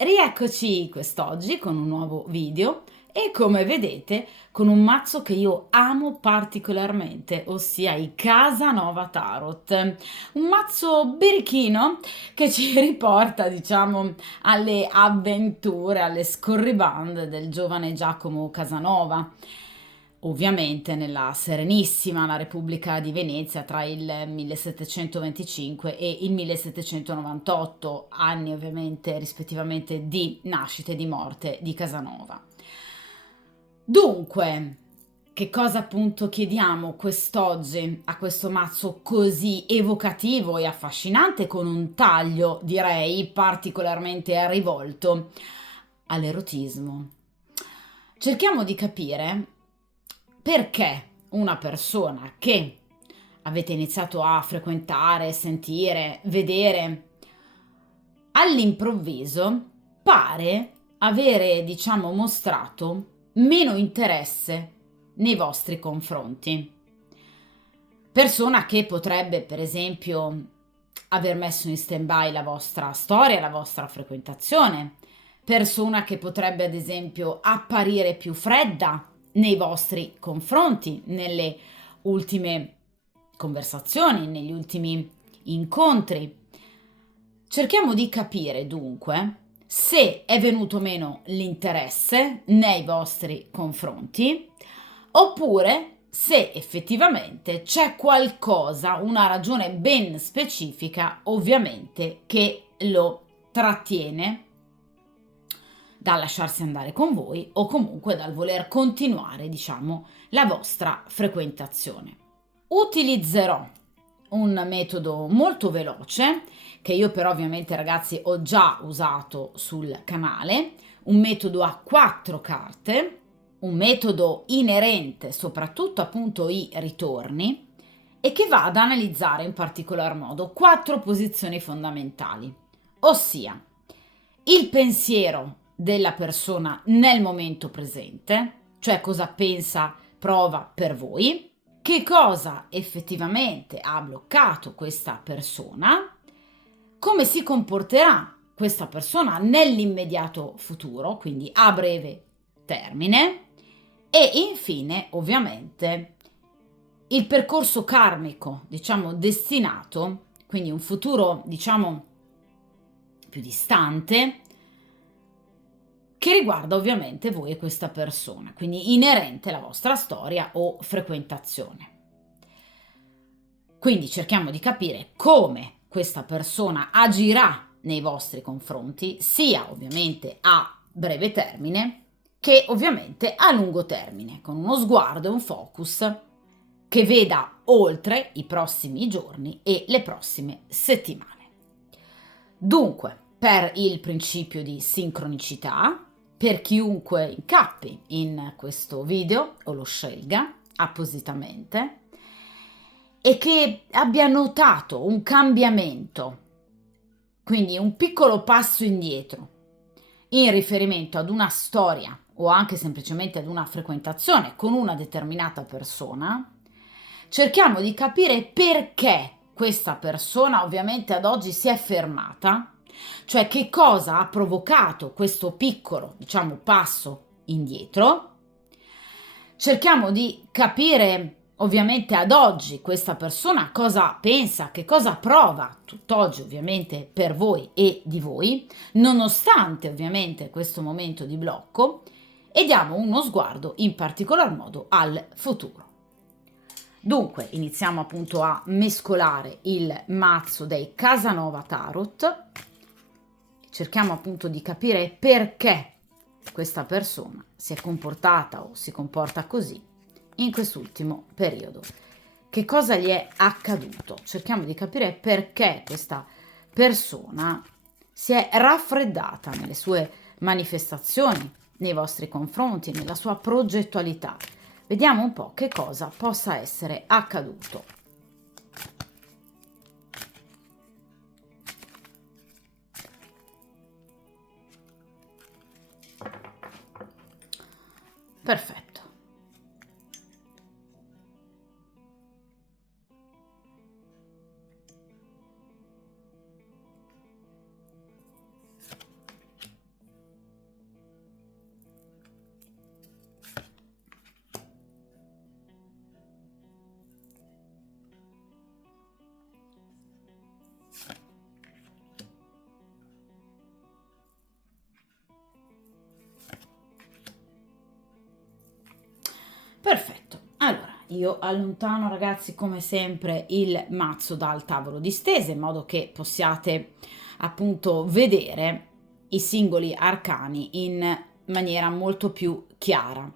Rieccoci quest'oggi con un nuovo video e come vedete con un mazzo che io amo particolarmente, ossia i Casanova Tarot. Un mazzo birichino che ci riporta, diciamo, alle avventure, alle scorribande del giovane Giacomo Casanova. Ovviamente nella serenissima la Repubblica di Venezia tra il 1725 e il 1798, anni ovviamente rispettivamente di nascita e di morte di Casanova. Dunque, che cosa appunto chiediamo quest'oggi a questo mazzo così evocativo e affascinante con un taglio, direi, particolarmente rivolto all'erotismo? Cerchiamo di capire perché una persona che avete iniziato a frequentare, sentire, vedere, all'improvviso pare avere, diciamo, mostrato meno interesse nei vostri confronti. Persona che potrebbe, per esempio, aver messo in stand-by la vostra storia, la vostra frequentazione. Persona che potrebbe, ad esempio, apparire più fredda nei vostri confronti, nelle ultime conversazioni, negli ultimi incontri. Cerchiamo di capire dunque se è venuto meno l'interesse nei vostri confronti oppure se effettivamente c'è qualcosa, una ragione ben specifica ovviamente che lo trattiene dal lasciarsi andare con voi o comunque dal voler continuare, diciamo, la vostra frequentazione. Utilizzerò un metodo molto veloce che io però ovviamente ragazzi ho già usato sul canale, un metodo a 4 carte, un metodo inerente soprattutto appunto ai ritorni e che va ad analizzare in particolar modo 4 posizioni fondamentali, ossia il pensiero della persona nel momento presente, cioè cosa pensa, prova per voi, che cosa effettivamente ha bloccato questa persona, come si comporterà questa persona nell'immediato futuro, quindi a breve termine, e infine ovviamente il percorso karmico, diciamo destinato, quindi un futuro diciamo più distante, che riguarda ovviamente voi e questa persona, quindi inerente alla vostra storia o frequentazione. Quindi cerchiamo di capire come questa persona agirà nei vostri confronti, sia ovviamente a breve termine che ovviamente a lungo termine, con uno sguardo e un focus che veda oltre i prossimi giorni e le prossime settimane. Dunque, per il principio di sincronicità, per chiunque incappi in questo video o lo scelga appositamente e che abbia notato un cambiamento, quindi un piccolo passo indietro in riferimento ad una storia o anche semplicemente ad una frequentazione con una determinata persona, cerchiamo di capire perché questa persona ovviamente ad oggi si è fermata, cioè che cosa ha provocato questo piccolo, diciamo, passo indietro. Cerchiamo di capire ovviamente ad oggi questa persona cosa pensa, che cosa prova tutt'oggi ovviamente per voi e di voi, nonostante ovviamente questo momento di blocco, e diamo uno sguardo in particolar modo al futuro. Dunque iniziamo appunto a mescolare il mazzo dei Casanova Tarot, cerchiamo appunto di capire perché questa persona si è comportata o si comporta così in quest'ultimo periodo. Che cosa gli è accaduto? Cerchiamo di capire perché questa persona si è raffreddata nelle sue manifestazioni, nei vostri confronti, nella sua progettualità. Vediamo un po' che cosa possa essere accaduto. Perfetto. io allontano, ragazzi, come sempre il mazzo dal tavolo di stese in modo che possiate appunto vedere i singoli arcani in maniera molto più chiara.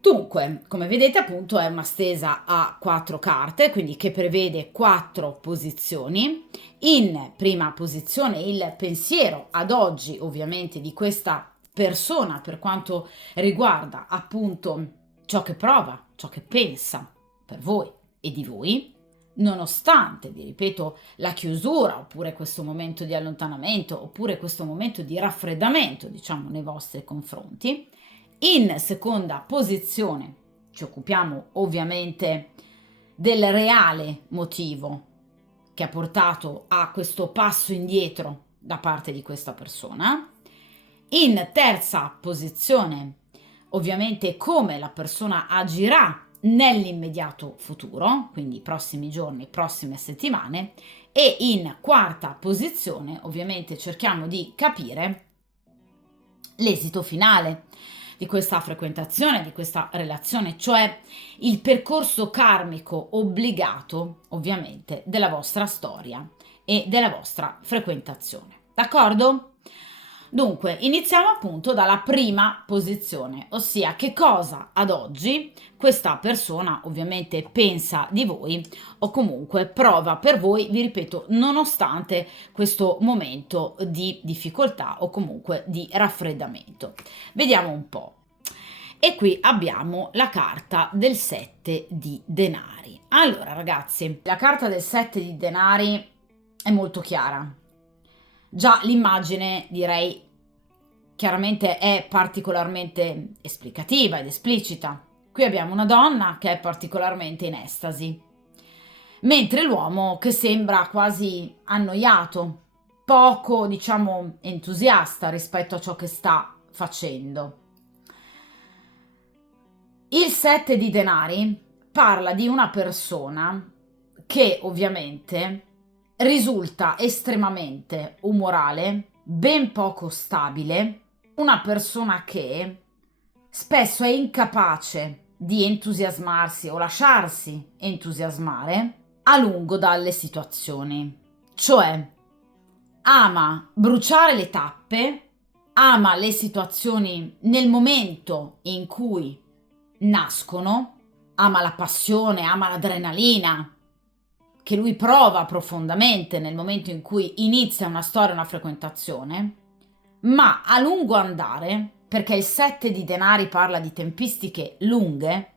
Dunque, come vedete appunto è una stesa a 4 carte, quindi che prevede 4 posizioni. In prima posizione il pensiero ad oggi ovviamente di questa persona per quanto riguarda appunto ciò che prova, ciò che pensa per voi e di voi, nonostante, vi ripeto, la chiusura oppure questo momento di allontanamento oppure questo momento di raffreddamento, diciamo, nei vostri confronti. In seconda posizione ci occupiamo ovviamente del reale motivo che ha portato a questo passo indietro da parte di questa persona. In terza posizione, ovviamente, come la persona agirà nell'immediato futuro, quindi prossimi giorni, prossime settimane. E in quarta posizione, ovviamente, cerchiamo di capire l'esito finale di questa frequentazione, di questa relazione, cioè il percorso karmico obbligato, ovviamente, della vostra storia e della vostra frequentazione. D'accordo? Dunque, iniziamo appunto dalla prima posizione, ossia che cosa ad oggi questa persona ovviamente pensa di voi o comunque prova per voi, vi ripeto, nonostante questo momento di difficoltà o comunque di raffreddamento. Vediamo un po'. E qui abbiamo la carta del 7 di denari. Allora, ragazzi, la carta del 7 di denari è molto chiara. Già l'immagine, direi, chiaramente è particolarmente esplicativa ed esplicita. Qui abbiamo una donna che è particolarmente in estasi, mentre l'uomo che sembra quasi annoiato, poco, diciamo, entusiasta rispetto a ciò che sta facendo. Il 7 di denari parla di una persona che ovviamente risulta estremamente umorale, ben poco stabile, una persona che spesso è incapace di entusiasmarsi o lasciarsi entusiasmare a lungo dalle situazioni, cioè ama bruciare le tappe, ama le situazioni nel momento in cui nascono, ama la passione, ama l'adrenalina che lui prova profondamente nel momento in cui inizia una storia, una frequentazione, ma a lungo andare, perché il 7 di denari parla di tempistiche lunghe,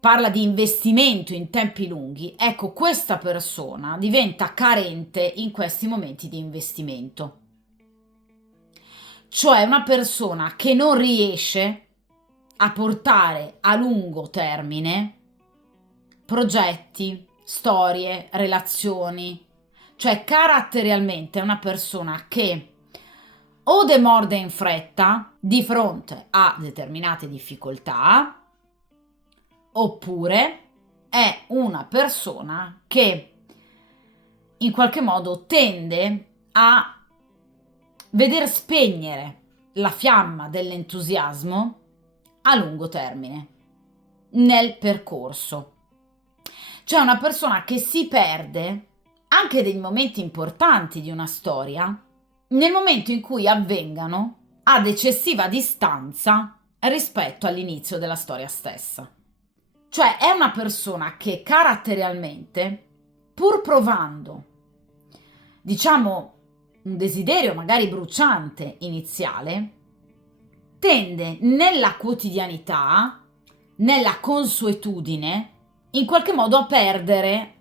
parla di investimento in tempi lunghi, ecco, questa persona diventa carente in questi momenti di investimento. Cioè una persona che non riesce a portare a lungo termine progetti, storie, relazioni, cioè caratterialmente è una persona che o demorde in fretta di fronte a determinate difficoltà, oppure è una persona che in qualche modo tende a veder spegnere la fiamma dell'entusiasmo a lungo termine nel percorso. C'è una persona che si perde anche dei momenti importanti di una storia nel momento in cui avvengano ad eccessiva distanza rispetto all'inizio della storia stessa. Cioè è una persona che caratterialmente, pur provando, diciamo, un desiderio magari bruciante iniziale, tende nella quotidianità, nella consuetudine, in qualche modo a perdere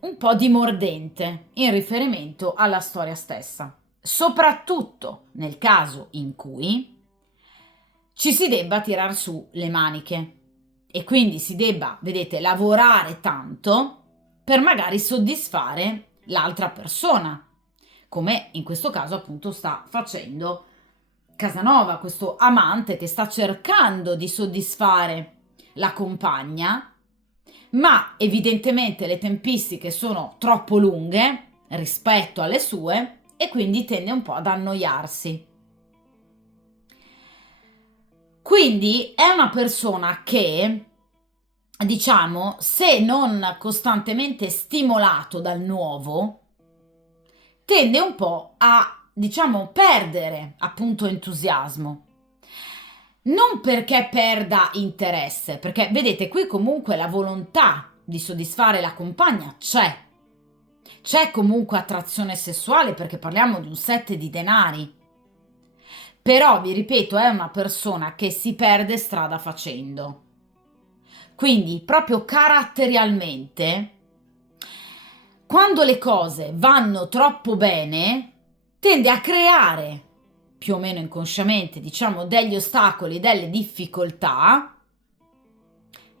un po' di mordente in riferimento alla storia stessa, soprattutto nel caso in cui ci si debba tirar su le maniche e quindi si debba, vedete, lavorare tanto per magari soddisfare l'altra persona, come in questo caso appunto sta facendo Casanova, questo amante che sta cercando di soddisfare la compagna, ma evidentemente le tempistiche sono troppo lunghe rispetto alle sue e quindi tende un po' ad annoiarsi. Qui Quindi è una persona che, diciamo, se non costantemente stimolato dal nuovo, tende un po' a, diciamo, perdere appunto entusiasmo. Non perché perda interesse, perché vedete qui comunque la volontà di soddisfare la compagna c'è. C'è comunque attrazione sessuale perché parliamo di un 7 di denari. Però, vi ripeto, è una persona che si perde strada facendo. Quindi, proprio caratterialmente, quando le cose vanno troppo bene, tende a creare, più o meno inconsciamente, diciamo, degli ostacoli, delle difficoltà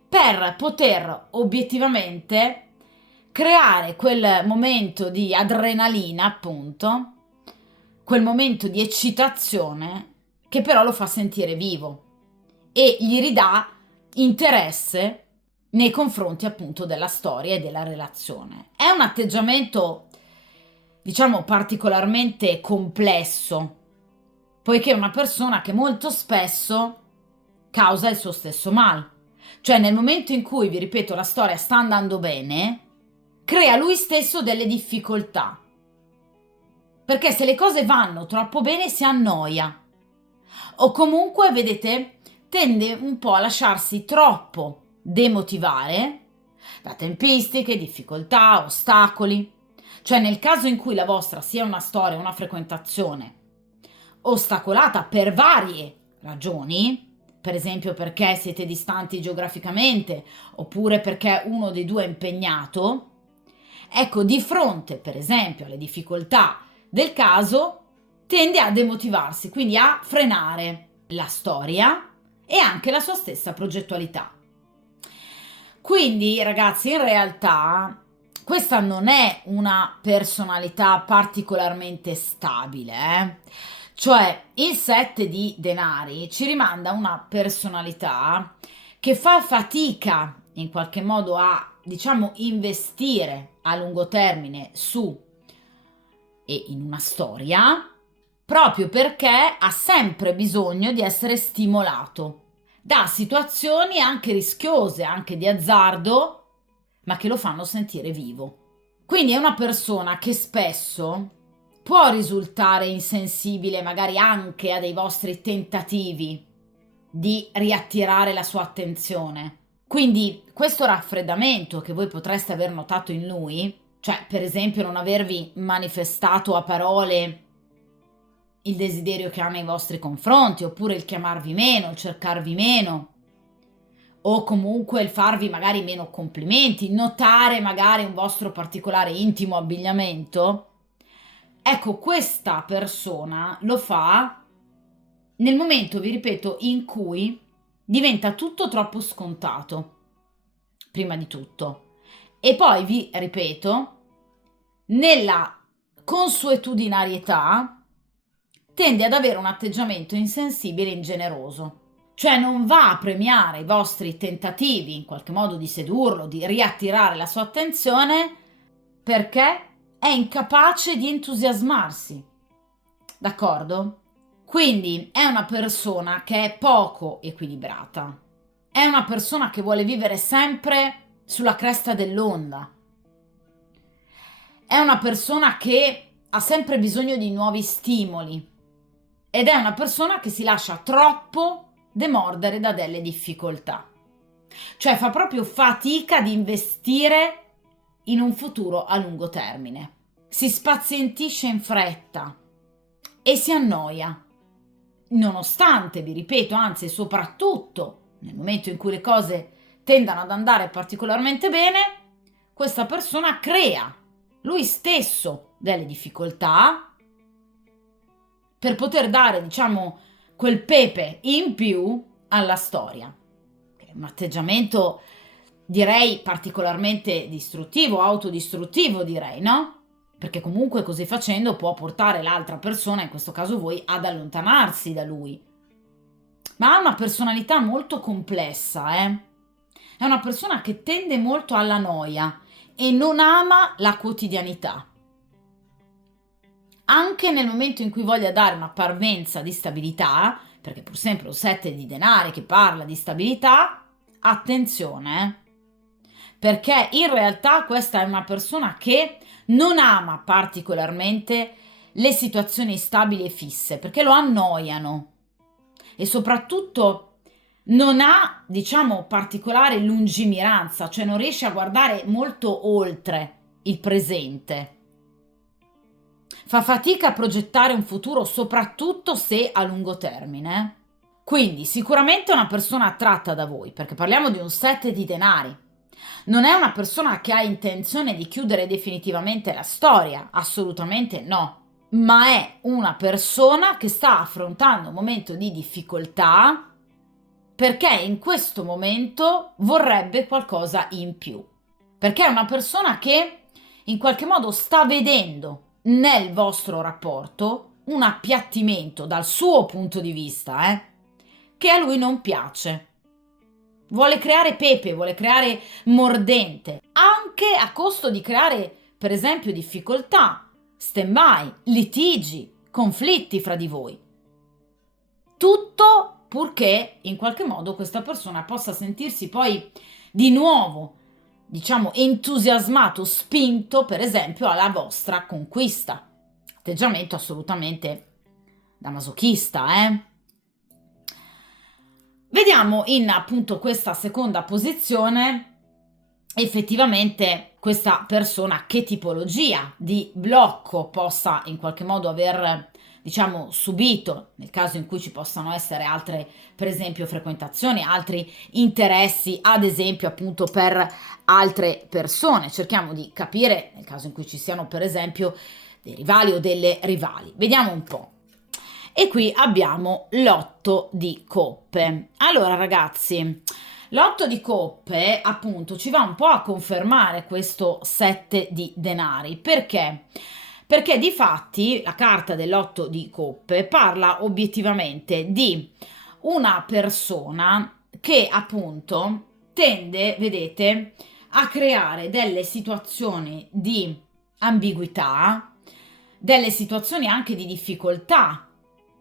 per poter obiettivamente creare quel momento di adrenalina, appunto, quel momento di eccitazione che però lo fa sentire vivo e gli ridà interesse nei confronti appunto della storia e della relazione. È un atteggiamento, diciamo, particolarmente complesso, poiché è una persona che molto spesso causa il suo stesso male. Cioè nel momento in cui, vi ripeto, la storia sta andando bene, crea lui stesso delle difficoltà. Perché se le cose vanno troppo bene si annoia. O comunque, vedete, tende un po' a lasciarsi troppo demotivare da tempistiche, difficoltà, ostacoli. Cioè nel caso in cui la vostra sia una storia, una frequentazione ostacolata per varie ragioni, per esempio perché siete distanti geograficamente oppure perché uno dei due è impegnato, ecco, di fronte per esempio alle difficoltà del caso, tende a demotivarsi, quindi a frenare la storia e anche la sua stessa progettualità. Quindi, ragazzi, in realtà questa non è una personalità particolarmente stabile, Cioè, il 7 di denari ci rimanda a una personalità che fa fatica in qualche modo a, diciamo, investire a lungo termine su e in una storia, proprio perché ha sempre bisogno di essere stimolato da situazioni anche rischiose, anche di azzardo, ma che lo fanno sentire vivo. Quindi è una persona che spesso può risultare insensibile magari anche a dei vostri tentativi di riattirare la sua attenzione. Quindi questo raffreddamento che voi potreste aver notato in lui, cioè per esempio non avervi manifestato a parole il desiderio che ha nei vostri confronti, oppure il chiamarvi meno, il cercarvi meno, o comunque il farvi magari meno complimenti, notare magari un vostro particolare intimo abbigliamento, ecco, questa persona lo fa nel momento, vi ripeto, in cui diventa tutto troppo scontato, prima di tutto. E poi, vi ripeto, nella consuetudinarietà tende ad avere un atteggiamento insensibile e ingeneroso. Cioè non va a premiare i vostri tentativi in qualche modo di sedurlo, di riattirare la sua attenzione, perché è incapace di entusiasmarsi. D'accordo? Quindi è una persona che è poco equilibrata. È una persona che vuole vivere sempre sulla cresta dell'onda. È una persona che ha sempre bisogno di nuovi stimoli. Ed è una persona che si lascia troppo demordere da delle difficoltà. Cioè fa proprio fatica di investire in un futuro a lungo termine. Si spazientisce in fretta e si annoia. Nonostante, vi ripeto, anzi soprattutto nel momento in cui le cose tendano ad andare particolarmente bene, questa persona crea lui stesso delle difficoltà per poter dare, diciamo, quel pepe in più alla storia. È un atteggiamento, direi, particolarmente distruttivo, autodistruttivo, direi, no? Perché comunque così facendo può portare l'altra persona, in questo caso voi, ad allontanarsi da lui. Ma ha una personalità molto complessa, È una persona che tende molto alla noia e non ama la quotidianità. Anche nel momento in cui voglia dare una parvenza di stabilità, perché pur sempre un 7 di denari che parla di stabilità, attenzione, perché in realtà questa è una persona che non ama particolarmente le situazioni stabili e fisse, perché lo annoiano e soprattutto non ha, diciamo, particolare lungimiranza, cioè non riesce a guardare molto oltre il presente. Fa fatica a progettare un futuro, soprattutto se a lungo termine. Quindi sicuramente è una persona attratta da voi, perché parliamo di un 7 di denari. Non è una persona che ha intenzione di chiudere definitivamente la storia, assolutamente no, ma è una persona che sta affrontando un momento di difficoltà perché in questo momento vorrebbe qualcosa in più, perché è una persona che in qualche modo sta vedendo nel vostro rapporto un appiattimento dal suo punto di vista, che a lui non piace. Vuole creare pepe, vuole creare mordente, anche a costo di creare, per esempio, difficoltà, stand-by, litigi, conflitti fra di voi. Tutto purché in qualche modo questa persona possa sentirsi poi di nuovo, diciamo, entusiasmato, spinto, per esempio, alla vostra conquista. Atteggiamento assolutamente da masochista, Vediamo in appunto questa seconda posizione effettivamente questa persona che tipologia di blocco possa in qualche modo aver, diciamo, subito, nel caso in cui ci possano essere altre, per esempio, frequentazioni, altri interessi, ad esempio appunto per altre persone. Cerchiamo di capire, nel caso in cui ci siano per esempio dei rivali o delle rivali. Vediamo un po'. E qui abbiamo l'otto di coppe. Allora ragazzi, l'otto di coppe appunto ci va un po' a confermare questo 7 di denari. Perché? Perché di fatti la carta dell'otto di coppe parla obiettivamente di una persona che appunto tende, vedete, a creare delle situazioni di ambiguità, delle situazioni anche di difficoltà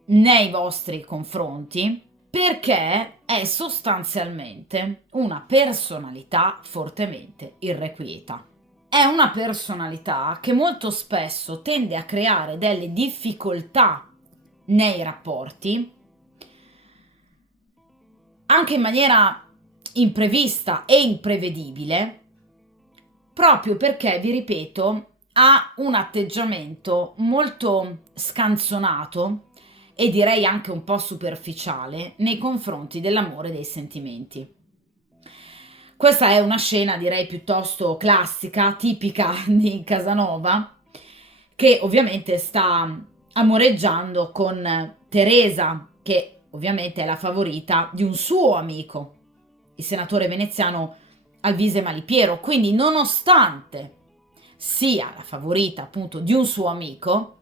nei vostri confronti, perché è sostanzialmente una personalità fortemente irrequieta. È una personalità che molto spesso tende a creare delle difficoltà nei rapporti, anche in maniera imprevista e imprevedibile, proprio perché, vi ripeto, ha un atteggiamento molto scanzonato e direi anche un po' superficiale nei confronti dell'amore e dei sentimenti. Questa è una scena, direi, piuttosto classica, tipica di Casanova, che ovviamente sta amoreggiando con Teresa, che ovviamente è la favorita di un suo amico, il senatore veneziano Alvise Malipiero. Quindi, nonostante sia la favorita appunto di un suo amico,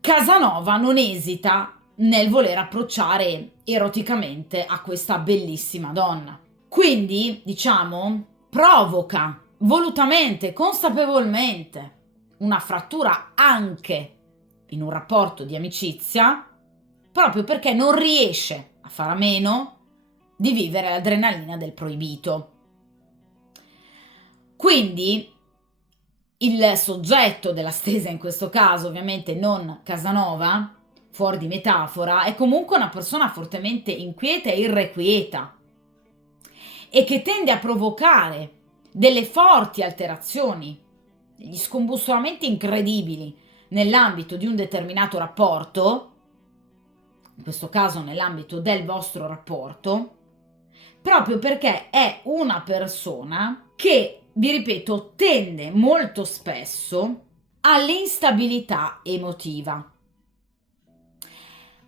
Casanova non esita nel voler approcciare eroticamente a questa bellissima donna. Quindi, diciamo, provoca volutamente, consapevolmente una frattura anche in un rapporto di amicizia, proprio perché non riesce a fare a meno di vivere l'adrenalina del proibito. Quindi il soggetto della stesa, in questo caso ovviamente non Casanova, fuori di metafora, è comunque una persona fortemente inquieta e irrequieta e che tende a provocare delle forti alterazioni, degli scombussolamenti incredibili nell'ambito di un determinato rapporto, in questo caso nell'ambito del vostro rapporto, proprio perché è una persona che, vi ripeto, tende molto spesso all'instabilità emotiva.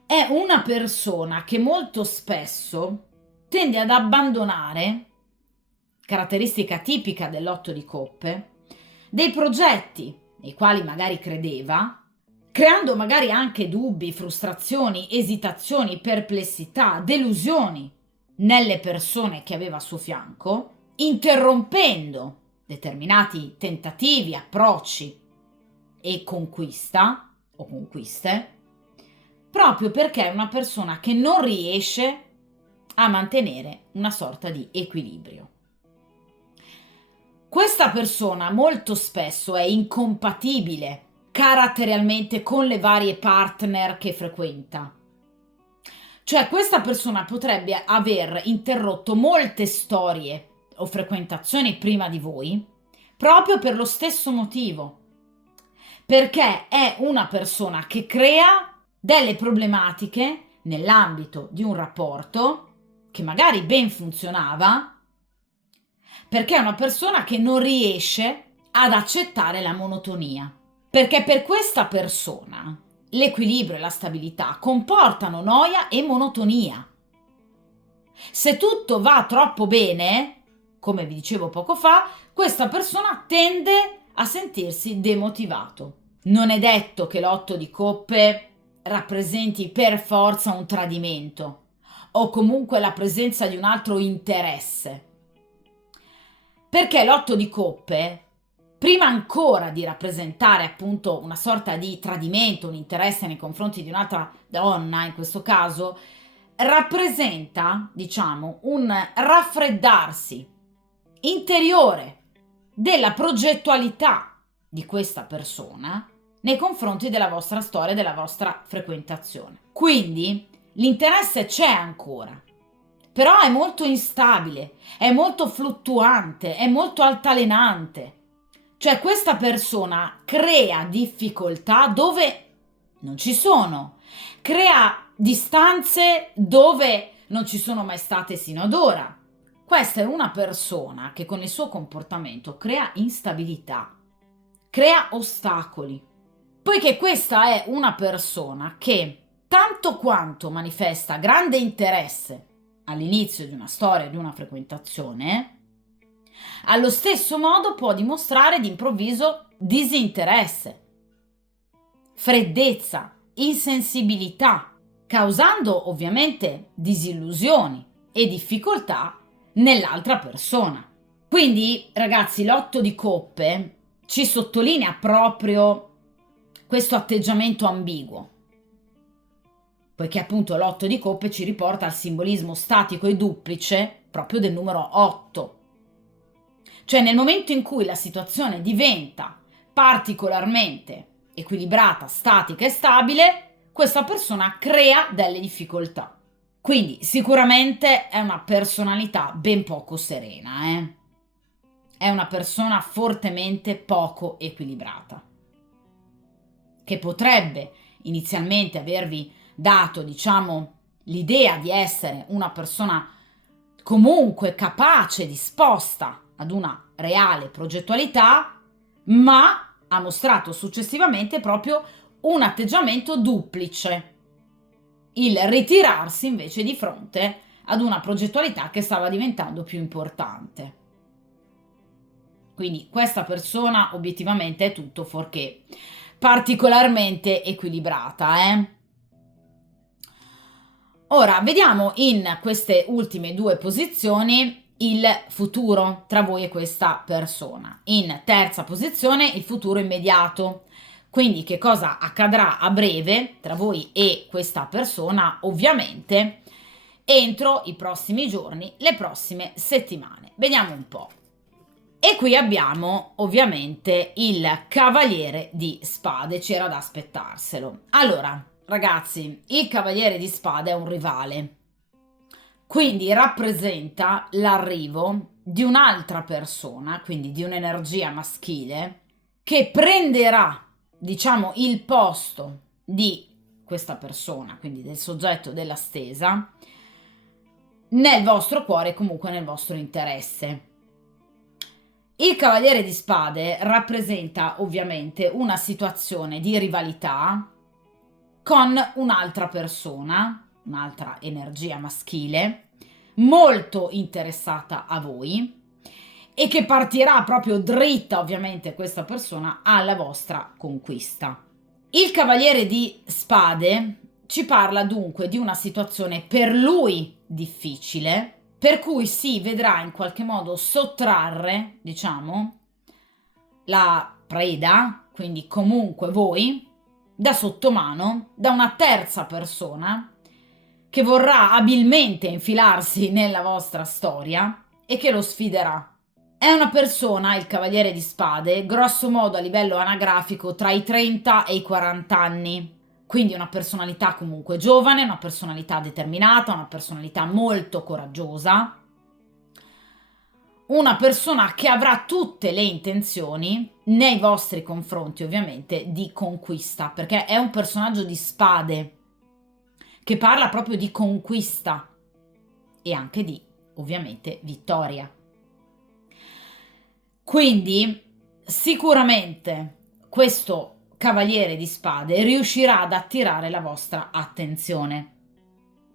È una persona che molto spesso tende ad abbandonare, caratteristica tipica dell'otto di coppe, dei progetti nei quali magari credeva, creando magari anche dubbi, frustrazioni, esitazioni, perplessità, delusioni nelle persone che aveva a suo fianco, interrompendo determinati tentativi, approcci e conquista o conquiste, proprio perché è una persona che non riesce a mantenere una sorta di equilibrio. Questa persona molto spesso è incompatibile caratterialmente con le varie partner che frequenta. Cioè questa persona potrebbe aver interrotto molte storie o frequentazioni prima di voi proprio per lo stesso motivo, perché è una persona che crea delle problematiche nell'ambito di un rapporto che magari ben funzionava, perché è una persona che non riesce ad accettare la monotonia. Perché per questa persona l'equilibrio e la stabilità comportano noia e monotonia. Se tutto va troppo bene, come vi dicevo poco fa, questa persona tende a sentirsi demotivato. Non è detto che l'otto di coppe rappresenti per forza un tradimento o comunque la presenza di un altro interesse. Perché l'otto di coppe, prima ancora di rappresentare appunto una sorta di tradimento, un interesse nei confronti di un'altra donna, in questo caso, rappresenta, diciamo, un raffreddarsi interiore della progettualità di questa persona nei confronti della vostra storia, della vostra frequentazione. Quindi l'interesse c'è ancora, però è molto instabile, è molto fluttuante, è molto altalenante. Cioè questa persona crea difficoltà dove non ci sono, crea distanze dove non ci sono mai state sino ad ora. Questa è una persona che con il suo comportamento crea instabilità, crea ostacoli, poiché questa è una persona che tanto quanto manifesta grande interesse all'inizio di una storia, di una frequentazione, allo stesso modo può dimostrare d'improvviso disinteresse, freddezza, insensibilità, causando ovviamente disillusioni e difficoltà nell'altra persona. Quindi, ragazzi, l'otto di coppe ci sottolinea proprio questo atteggiamento ambiguo, poiché appunto l'otto di coppe ci riporta al simbolismo statico e duplice proprio del numero 8. Cioè nel momento in cui la situazione diventa particolarmente equilibrata, statica e stabile, questa persona crea delle difficoltà. Quindi sicuramente è una personalità ben poco serena, È una persona fortemente poco equilibrata, che potrebbe inizialmente avervi dato, diciamo, l'idea di essere una persona comunque capace, disposta ad una reale progettualità, ma ha mostrato successivamente proprio un atteggiamento duplice, il ritirarsi invece di fronte ad una progettualità che stava diventando più importante. Quindi questa persona obiettivamente è tutto fuorché particolarmente equilibrata, Ora vediamo in queste ultime due posizioni il futuro tra voi e questa persona. In terza posizione il futuro immediato. Quindi che cosa accadrà a breve tra voi e questa persona, ovviamente, entro i prossimi giorni, le prossime settimane. Vediamo un po'. E qui abbiamo ovviamente il Cavaliere di Spade, c'era da aspettarselo. Allora, ragazzi, il Cavaliere di Spade è un rivale, quindi rappresenta l'arrivo di un'altra persona, quindi di un'energia maschile, che prenderà, diciamo, il posto di questa persona, quindi del soggetto della stesa, nel vostro cuore e comunque nel vostro interesse. Il Cavaliere di Spade rappresenta ovviamente una situazione di rivalità con un'altra persona, un'altra energia maschile, molto interessata a voi e che partirà proprio dritta, ovviamente, questa persona alla vostra conquista. Il Cavaliere di Spade ci parla dunque di una situazione per lui difficile, per cui si vedrà in qualche modo sottrarre, diciamo, la preda, quindi comunque voi, da sottomano da una terza persona che vorrà abilmente infilarsi nella vostra storia e che lo sfiderà. È una persona, il Cavaliere di Spade, grosso modo a livello anagrafico tra i 30 e i 40 anni. Quindi una personalità comunque giovane, una personalità determinata, una personalità molto coraggiosa. Una persona che avrà tutte le intenzioni, nei vostri confronti ovviamente, di conquista, perché è un personaggio di spade che parla proprio di conquista e anche di, ovviamente, vittoria. Quindi sicuramente questo Cavaliere di Spade riuscirà ad attirare la vostra attenzione.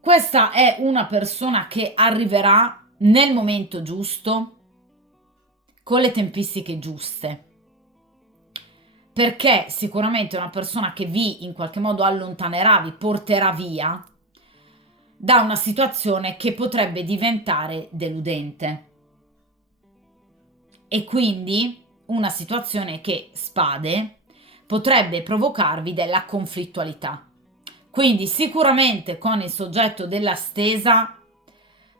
Questa è una persona che arriverà nel momento giusto, con le tempistiche giuste, perché sicuramente è una persona che vi in qualche modo allontanerà, vi porterà via da una situazione che potrebbe diventare deludente. E quindi una situazione che Spade potrebbe provocarvi della conflittualità. Quindi sicuramente con il soggetto della stesa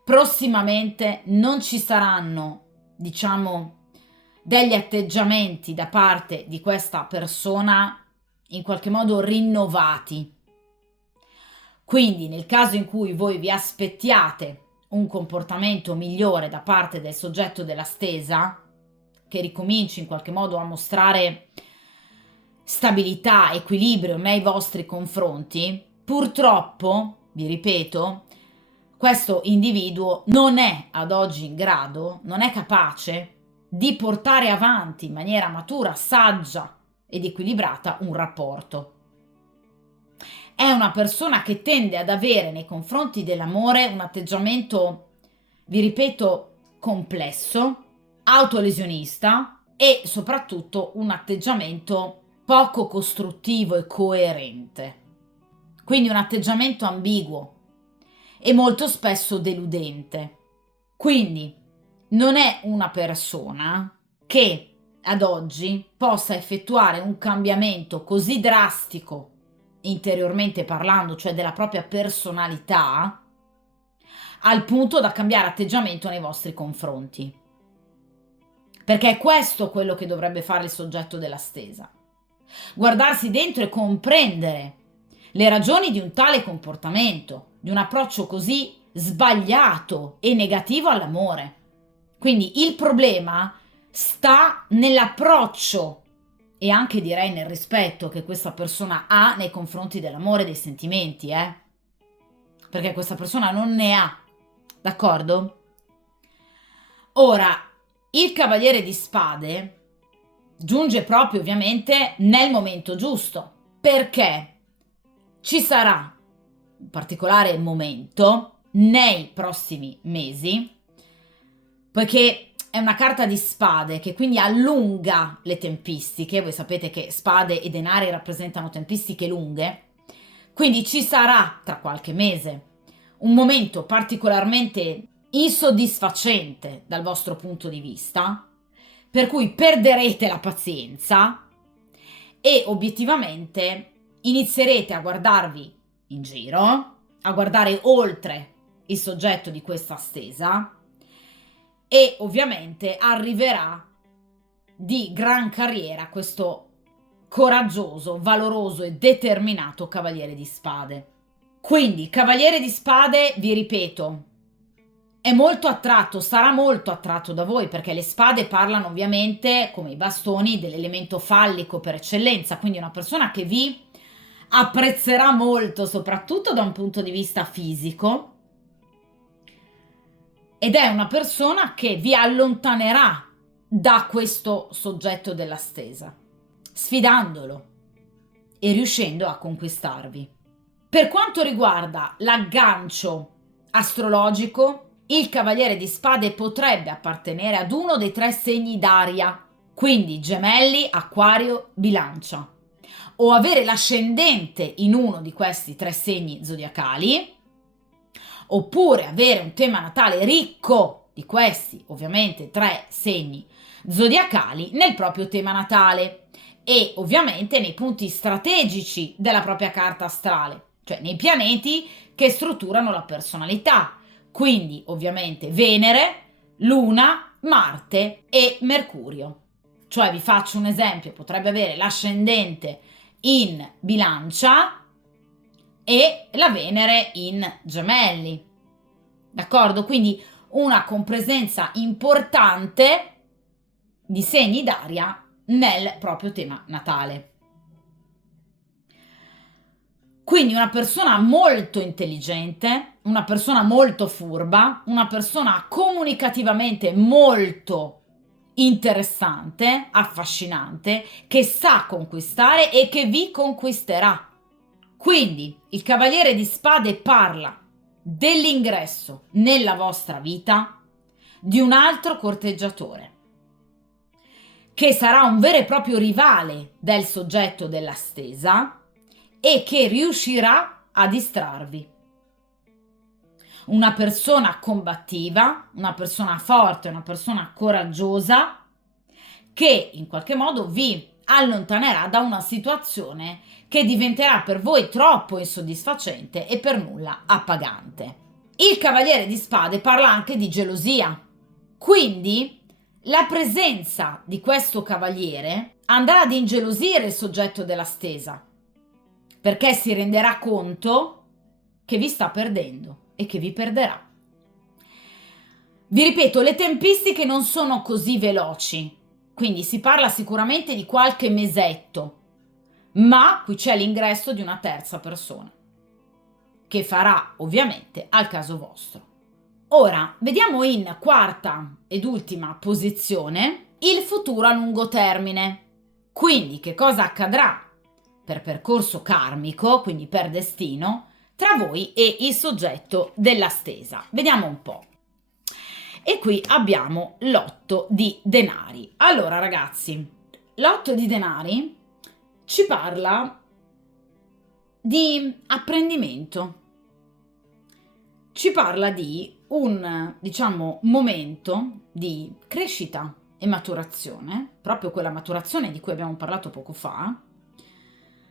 prossimamente non ci saranno, diciamo, degli atteggiamenti da parte di questa persona in qualche modo rinnovati. Quindi nel caso in cui voi vi aspettiate un comportamento migliore da parte del soggetto della stesa, che ricominci in qualche modo a mostrare stabilità, equilibrio nei vostri confronti, purtroppo, vi ripeto, questo individuo non è ad oggi in grado, non è capace di portare avanti in maniera matura, saggia ed equilibrata un rapporto. È una persona che tende ad avere nei confronti dell'amore un atteggiamento, vi ripeto, complesso, autolesionista e soprattutto un atteggiamento poco costruttivo e coerente. Quindi un atteggiamento ambiguo e molto spesso deludente. Quindi non è una persona che ad oggi possa effettuare un cambiamento così drastico interiormente parlando, cioè della propria personalità, al punto da cambiare atteggiamento nei vostri confronti. Perché è questo quello che dovrebbe fare il soggetto della stesa. Guardarsi dentro e comprendere le ragioni di un tale comportamento, di un approccio così sbagliato e negativo all'amore. Quindi il problema sta nell'approccio e anche direi nel rispetto che questa persona ha nei confronti dell'amore e dei sentimenti, perché questa persona non ne ha, d'accordo? Ora, il Cavaliere di Spade giunge proprio ovviamente nel momento giusto, perché ci sarà un particolare momento nei prossimi mesi, poiché è una carta di spade che quindi allunga le tempistiche. Voi sapete che spade e denari rappresentano tempistiche lunghe, quindi ci sarà tra qualche mese un momento particolarmente insoddisfacente dal vostro punto di vista, per cui perderete la pazienza e obiettivamente inizierete a guardarvi in giro, a guardare oltre il soggetto di questa stesa e ovviamente arriverà di gran carriera questo coraggioso, valoroso e determinato Cavaliere di Spade. Quindi, Cavaliere di Spade, vi ripeto, è molto attratto, sarà molto attratto da voi, perché le spade parlano ovviamente, come i bastoni, dell'elemento fallico per eccellenza, quindi una persona che vi apprezzerà molto, soprattutto da un punto di vista fisico, ed è una persona che vi allontanerà da questo soggetto della stesa, sfidandolo e riuscendo a conquistarvi. Per quanto riguarda l'aggancio astrologico, il Cavaliere di Spade potrebbe appartenere ad uno dei 3 segni d'aria, quindi Gemelli, Acquario, Bilancia, o avere l'ascendente in uno di questi 3 segni zodiacali, oppure avere un tema natale ricco di questi, ovviamente, 3 segni zodiacali nel proprio tema natale, e ovviamente nei punti strategici della propria carta astrale, cioè nei pianeti che strutturano la personalità. Quindi ovviamente Venere, Luna, Marte e Mercurio. Cioè vi faccio un esempio, potrebbe avere l'ascendente in Bilancia e la Venere in Gemelli. D'accordo? Quindi una compresenza importante di segni d'aria nel proprio tema natale. Quindi una persona molto intelligente, una persona molto furba, una persona comunicativamente molto interessante, affascinante, che sa conquistare e che vi conquisterà. Quindi il Cavaliere di Spade parla dell'ingresso nella vostra vita di un altro corteggiatore, che sarà un vero e proprio rivale del soggetto della stesa e che riuscirà a distrarvi. Una persona combattiva, una persona forte, una persona coraggiosa che in qualche modo vi allontanerà da una situazione che diventerà per voi troppo insoddisfacente e per nulla appagante. Il Cavaliere di Spade parla anche di gelosia, quindi la presenza di questo cavaliere andrà ad ingelosire il soggetto della stesa, perché si renderà conto che vi sta perdendo e che vi perderà. Vi ripeto, le tempistiche non sono così veloci, quindi si parla sicuramente di qualche mesetto, ma qui c'è l'ingresso di una terza persona, che farà ovviamente al caso vostro. Ora, vediamo in quarta ed ultima posizione il futuro a lungo termine. Quindi che cosa accadrà per percorso karmico, quindi per destino, tra voi e il soggetto della stesa. Vediamo un po'. E qui abbiamo l'otto di denari. Allora ragazzi, l'otto di denari ci parla di apprendimento, ci parla di un, diciamo, momento di crescita e maturazione, proprio quella maturazione di cui abbiamo parlato poco fa,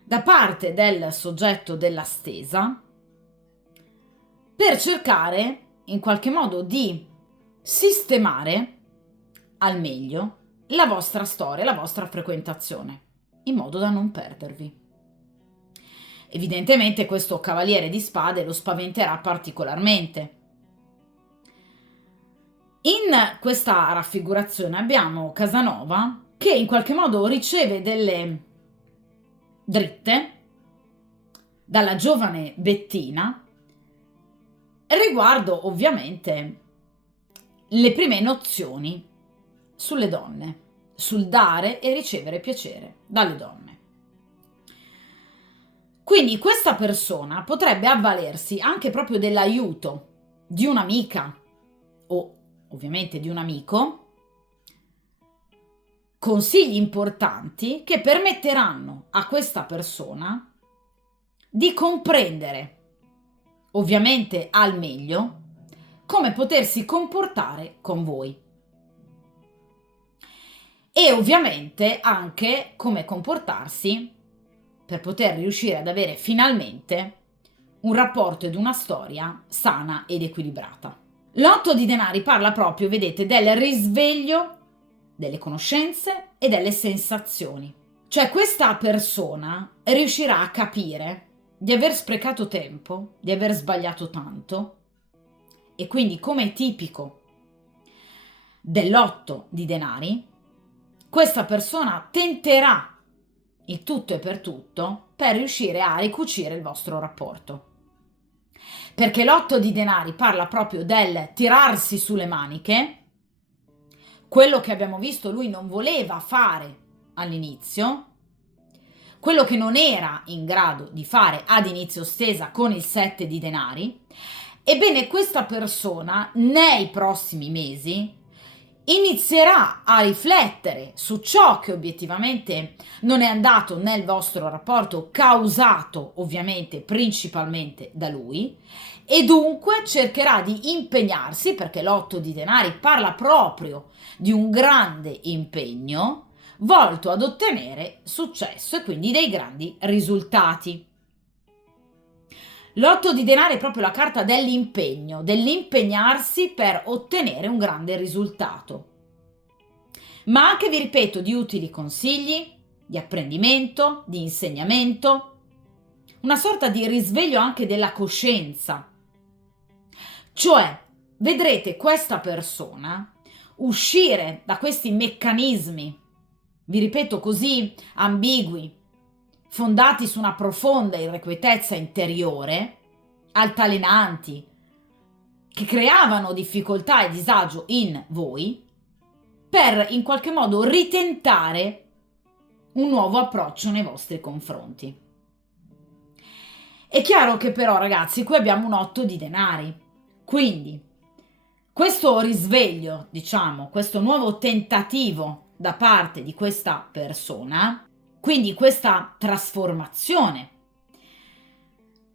da parte del soggetto della stesa, per cercare in qualche modo di sistemare al meglio la vostra storia, la vostra frequentazione, in modo da non perdervi. Evidentemente questo Cavaliere di Spade lo spaventerà particolarmente. In questa raffigurazione abbiamo Casanova che in qualche modo riceve delle dritte dalla giovane Bettina riguardo ovviamente le prime nozioni sulle donne, sul dare e ricevere piacere dalle donne. Quindi questa persona potrebbe avvalersi anche proprio dell'aiuto di un'amica o ovviamente di un amico, consigli importanti che permetteranno a questa persona di comprendere, ovviamente al meglio, come potersi comportare con voi. E ovviamente anche come comportarsi per poter riuscire ad avere finalmente un rapporto ed una storia sana ed equilibrata. L'otto di denari parla proprio, vedete, del risveglio delle conoscenze e delle sensazioni. Cioè questa persona riuscirà a capire di aver sprecato tempo, di aver sbagliato tanto e quindi, come è tipico dell'otto di denari, questa persona tenterà il tutto e per tutto per riuscire a ricucire il vostro rapporto. Perché l'otto di denari parla proprio del tirarsi sulle maniche, quello che abbiamo visto lui non voleva fare all'inizio, quello che non era in grado di fare ad inizio stesa con il 7 di denari. Ebbene, questa persona nei prossimi mesi inizierà a riflettere su ciò che obiettivamente non è andato nel vostro rapporto, causato ovviamente principalmente da lui, e dunque cercherà di impegnarsi, perché l'otto di denari parla proprio di un grande impegno, volto ad ottenere successo e quindi dei grandi risultati. L'8 di denari è proprio la carta dell'impegno, dell'impegnarsi per ottenere un grande risultato. Ma anche, vi ripeto, di utili consigli, di apprendimento, di insegnamento, una sorta di risveglio anche della coscienza. Cioè, vedrete questa persona uscire da questi meccanismi, vi ripeto, così ambigui, fondati su una profonda irrequietezza interiore, altalenanti, che creavano difficoltà e disagio in voi, per in qualche modo ritentare un nuovo approccio nei vostri confronti. È chiaro che però, ragazzi, qui abbiamo un 8 di denari, quindi questo risveglio, diciamo, questo nuovo tentativo da parte di questa persona, quindi questa trasformazione,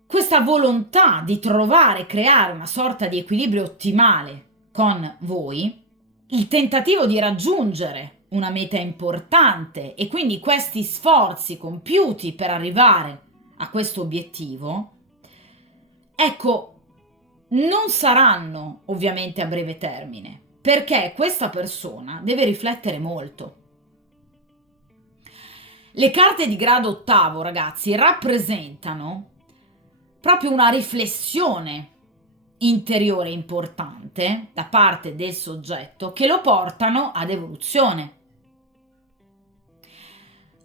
questa volontà di trovare, creare una sorta di equilibrio ottimale con voi, il tentativo di raggiungere una meta importante e quindi questi sforzi compiuti per arrivare a questo obiettivo, ecco, non saranno ovviamente a breve termine, perché questa persona deve riflettere molto. Le carte di grado ottavo, ragazzi, rappresentano proprio una riflessione interiore importante da parte del soggetto che lo portano ad evoluzione,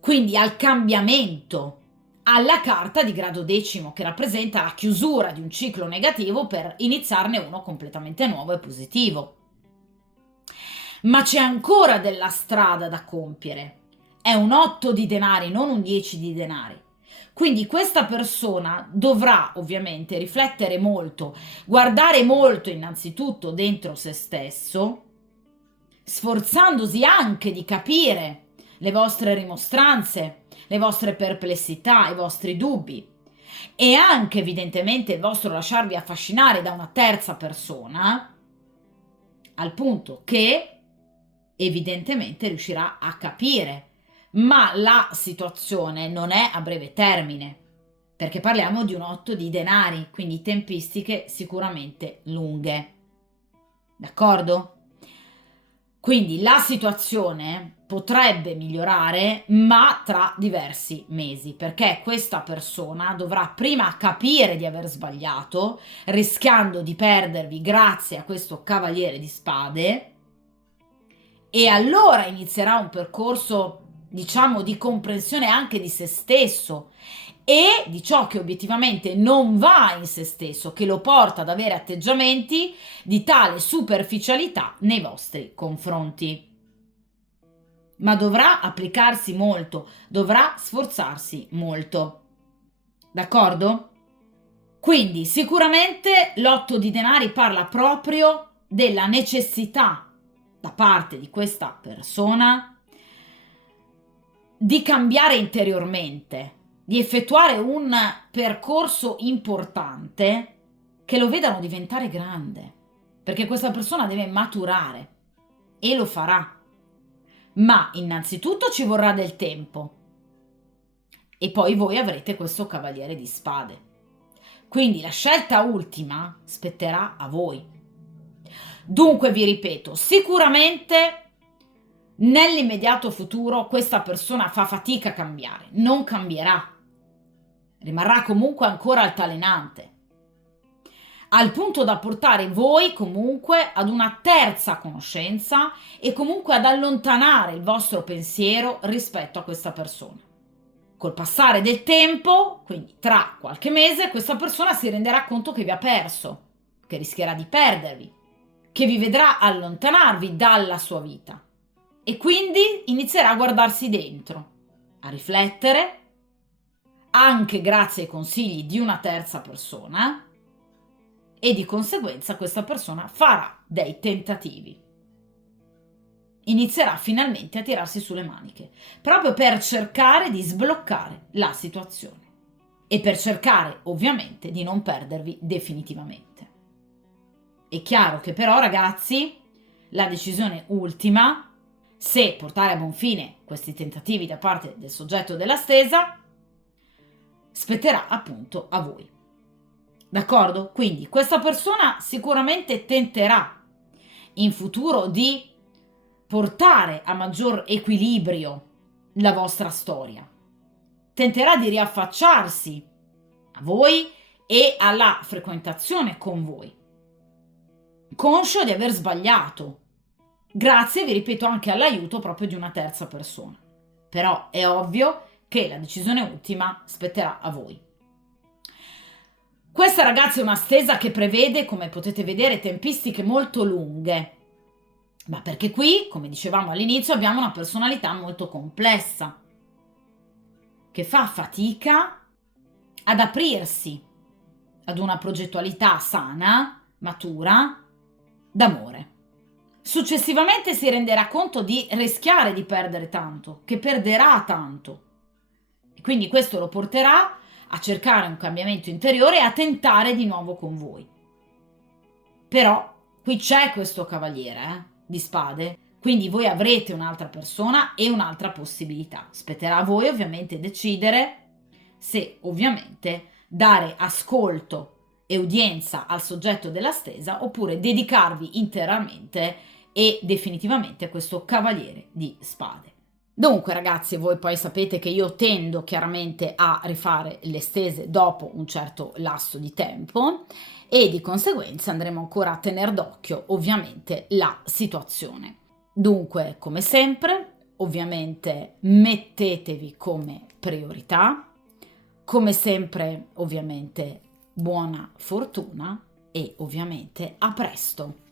quindi al cambiamento, alla carta di grado decimo che rappresenta la chiusura di un ciclo negativo per iniziarne uno completamente nuovo e positivo. Ma c'è ancora della strada da compiere. È un 8 di denari, non un 10 di denari. Quindi questa persona dovrà ovviamente riflettere molto, guardare molto innanzitutto dentro se stesso, sforzandosi anche di capire le vostre rimostranze, le vostre perplessità, i vostri dubbi e anche evidentemente il vostro lasciarvi affascinare da una terza persona, al punto che evidentemente riuscirà a capire. Ma la situazione non è a breve termine, perché parliamo di un 8 di denari, quindi tempistiche sicuramente lunghe. D'accordo? Quindi la situazione potrebbe migliorare, ma tra diversi mesi, perché questa persona dovrà prima capire di aver sbagliato, rischiando di perdervi grazie a questo cavaliere di spade, e allora inizierà un percorso, diciamo, di comprensione anche di se stesso e di ciò che obiettivamente non va in se stesso, che lo porta ad avere atteggiamenti di tale superficialità nei vostri confronti. Ma dovrà applicarsi molto, dovrà sforzarsi molto. D'accordo? Quindi sicuramente l'8 di denari parla proprio della necessità da parte di questa persona di cambiare interiormente, di effettuare un percorso importante che lo vedano diventare grande, perché questa persona deve maturare e lo farà. Ma innanzitutto ci vorrà del tempo e poi voi avrete questo cavaliere di spade. Quindi la scelta ultima spetterà a voi. Dunque vi ripeto, sicuramente nell'immediato futuro questa persona fa fatica a cambiare, non cambierà, rimarrà comunque ancora altalenante, al punto da portare voi comunque ad una terza conoscenza e comunque ad allontanare il vostro pensiero rispetto a questa persona. Col passare del tempo, quindi tra qualche mese, questa persona si renderà conto che vi ha perso, che rischierà di perdervi, che vi vedrà allontanarvi dalla sua vita e quindi inizierà a guardarsi dentro, a riflettere, anche grazie ai consigli di una terza persona, e di conseguenza questa persona farà dei tentativi. Inizierà finalmente a tirarsi sulle maniche, proprio per cercare di sbloccare la situazione e per cercare ovviamente di non perdervi definitivamente. È chiaro che però, ragazzi, la decisione ultima se portare a buon fine questi tentativi da parte del soggetto della stesa, spetterà appunto a voi. D'accordo? Quindi questa persona sicuramente tenterà in futuro di portare a maggior equilibrio la vostra storia. Tenterà di riaffacciarsi a voi e alla frequentazione con voi, conscio di aver sbagliato, grazie, vi ripeto, anche all'aiuto proprio di una terza persona. Però è ovvio che la decisione ultima spetterà a voi. Questa, ragazzi, è una stesa che prevede, come potete vedere, tempistiche molto lunghe, ma perché qui, come dicevamo all'inizio, abbiamo una personalità molto complessa, che fa fatica ad aprirsi ad una progettualità sana, matura, d'amore. Successivamente si renderà conto di rischiare di perdere tanto, che perderà tanto. E quindi questo lo porterà a cercare un cambiamento interiore e a tentare di nuovo con voi. Però qui c'è questo cavaliere di spade, quindi voi avrete un'altra persona e un'altra possibilità. Spetterà a voi ovviamente decidere se ovviamente dare ascolto e udienza al soggetto della stesa oppure dedicarvi interamente e definitivamente a questo cavaliere di spade. Dunque, ragazzi, voi poi sapete che io tendo chiaramente a rifare le stese dopo un certo lasso di tempo e di conseguenza andremo ancora a tenere d'occhio ovviamente la situazione. Dunque, come sempre, ovviamente mettetevi come priorità, come sempre ovviamente buona fortuna e ovviamente a presto.